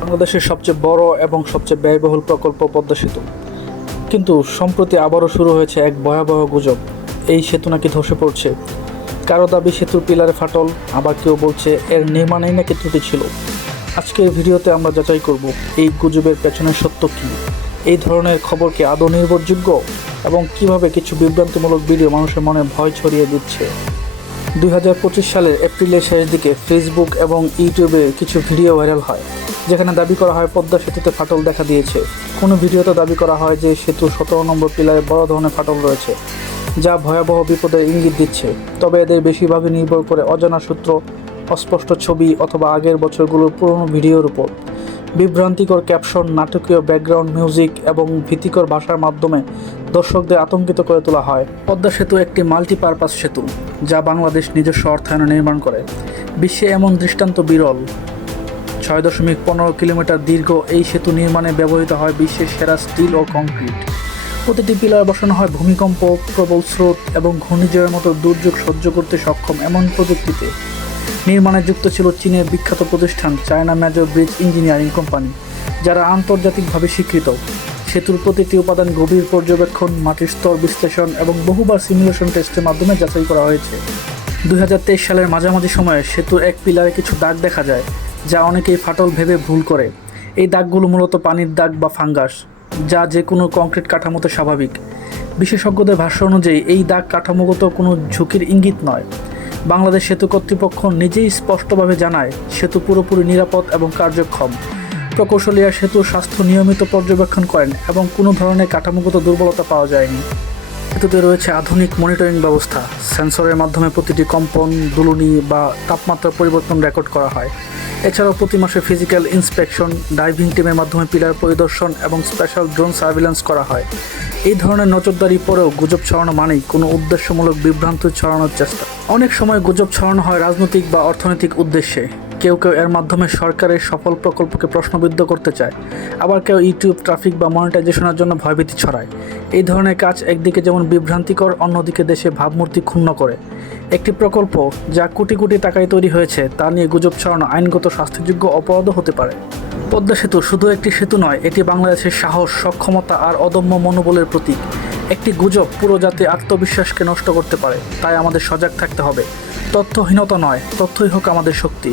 বাংলাদেশের সবচেয়ে বড় এবং সবচেয়ে ব্যয়বহুল প্রকল্প পদ্মা সেতু। কিন্তু সম্প্রতি আবারও শুরু হয়েছে এক ভয়াবহ গুজব, এই সেতু নাকি ধসে পড়ছে। কারো দাবি সেতুর পিলারে ফাটল, আবার কেউ বলছে এর নির্মাণেই নাকি ত্রুটি ছিল। আজকের ভিডিওতে আমরা যাচাই করব এই গুজবের পেছনের সত্য কী, এই ধরনের খবর কি আদৌ নির্ভরযোগ্য, এবং কিভাবে কিছু বিভ্রান্তিমূলক ভিডিও মানুষের মনে ভয় ছড়িয়ে দিচ্ছে। 2025 সালের এপ্রিলের শেষ দিকে ফেসবুক এবং ইউটিউবে কিছু ভিডিও ভাইরাল হয়, যেখানে দাবি করা হয় পদ্মা সেতুতে ফাটল দেখা দিয়েছে। কোনো ভিডিওতে দাবি করা হয় যে সেতুর 17 নম্বর পিলারে বড় ধরনের ফাটল রয়েছে, যা ভয়াবহ বিপদের ইঙ্গিত দিচ্ছে। তবে এদের বেশিরভাগই নির্ভর করে অজানা সূত্র, অস্পষ্ট ছবি অথবা আগের বছরগুলোর পুরনো ভিডিওর উপর। বিভ্রান্তিকর ক্যাপশন, নাটকীয় ব্যাকগ্রাউন্ড মিউজিক এবং ভীতিকর ভাষার মাধ্যমে দর্শকদের আতঙ্কিত করে তোলা হয়। পদ্মা সেতু একটি মাল্টিপারপাস সেতু, যা বাংলাদেশ নিজস্ব অর্থায়নে নির্মাণ করে। বিশ্বে এমন দৃষ্টান্ত বিরল। 6.15 কিলোমিটার দীর্ঘ এই সেতু নির্মাণে ব্যবহৃত হয় বিশ্বের সেরা স্টিল ও কংক্রিট। প্রতিটি পিলার বসানো হয় ভূমিকম্প, প্রবল স্রোত এবং ঘূর্ণিঝড়ের মতো দুর্যোগ সহ্য করতে সক্ষম এমন প্রযুক্তিতে। নির্মাণে যুক্ত ছিল চীনের বিখ্যাত প্রতিষ্ঠান China major bridge engineering company, যারা আন্তর্জাতিকভাবে স্বীকৃত। সেতুর প্রতিটি উপাদান গভীর পর্যবেক্ষণ, মাটির স্তর বিশ্লেষণ এবং বহুবার সিমুলেশন টেস্টের মাধ্যমে যাচাই করা হয়েছে। 2023 সালের মাঝামাঝি সময়ে সেতুর এক পিলারে কিছু দাগ দেখা যায়, যা অনেকেই ফাটল ভেবে ভুল করে। এই দাগগুলো মূলত পানির দাগ বা ফাঙ্গাস, যা যে কোনো কংক্রিট কাঠামোতে স্বাভাবিক। বিশেষজ্ঞদের ভাষ্য অনুযায়ী এই দাগ কাঠামোগত কোনো ঝুঁকির ইঙ্গিত নয়। বাংলাদেশ সেতু কর্তৃপক্ষ নিজেই স্পষ্টভাবে জানায় সেতু পুরোপুরি নিরাপদ এবং কার্যক্ষম। প্রকৌশলীরা সেতুর স্বাস্থ্য নিয়মিত পর্যবেক্ষণ করেন এবং কোনো ধরনের কাঠামোগত দুর্বলতা পাওয়া যায়নি। সেতুতে রয়েছে আধুনিক মনিটরিং ব্যবস্থা, সেন্সরের মাধ্যমে প্রতিটি কম্পন, দুলুনি বা তাপমাত্রা পরিবর্তন রেকর্ড করা হয়। এছাড়াও প্রতি মাসে ফিজিক্যাল ইন্সপেকশন, ডাইভিং টিমের মাধ্যমে পিলার পরিদর্শন এবং স্পেশাল ড্রোন সার্ভিলেন্স করা হয়। এই ধরনের নজরদারি পরেও গুজব ছড়ানো মানেই কোনো উদ্দেশ্যমূলক বিভ্রান্তি ছড়ানোর চেষ্টা। অনেক সময় গুজব ছড়ানো হয় রাজনৈতিক বা অর্থনৈতিক উদ্দেশ্যে। কেউ কেউ এর মাধ্যমে সরকারের সফল প্রকল্পকে প্রশ্নবিদ্ধ করতে চায়, আবার কেউ ইউটিউব ট্রাফিক বা মনিটাইজেশনের জন্য ভয়ভীতি ছড়ায়। এই ধরনের কাজ একদিকে যেমন বিভ্রান্তিকর, অন্যদিকে দেশে ভাবমূর্তি ক্ষুণ্ণ করে। একটি প্রকল্প যা কোটি কোটি টাকায় তৈরি হয়েছে, তা নিয়ে গুজব ছড়ানো আইনগত শাস্তিযোগ্য অপরাধও হতে পারে। পদ্মা সেতু শুধু একটি সেতু নয়, এটি বাংলাদেশের সাহস, সক্ষমতা আর অদম্য মনোবলের প্রতীক। একটি গুজব পুরো জাতির আত্মবিশ্বাসকে নষ্ট করতে পারে, তাই আমাদের সজাগ থাকতে হবে। তথ্যহীনতা নয়, তথ্যই হোক আমাদের শক্তি।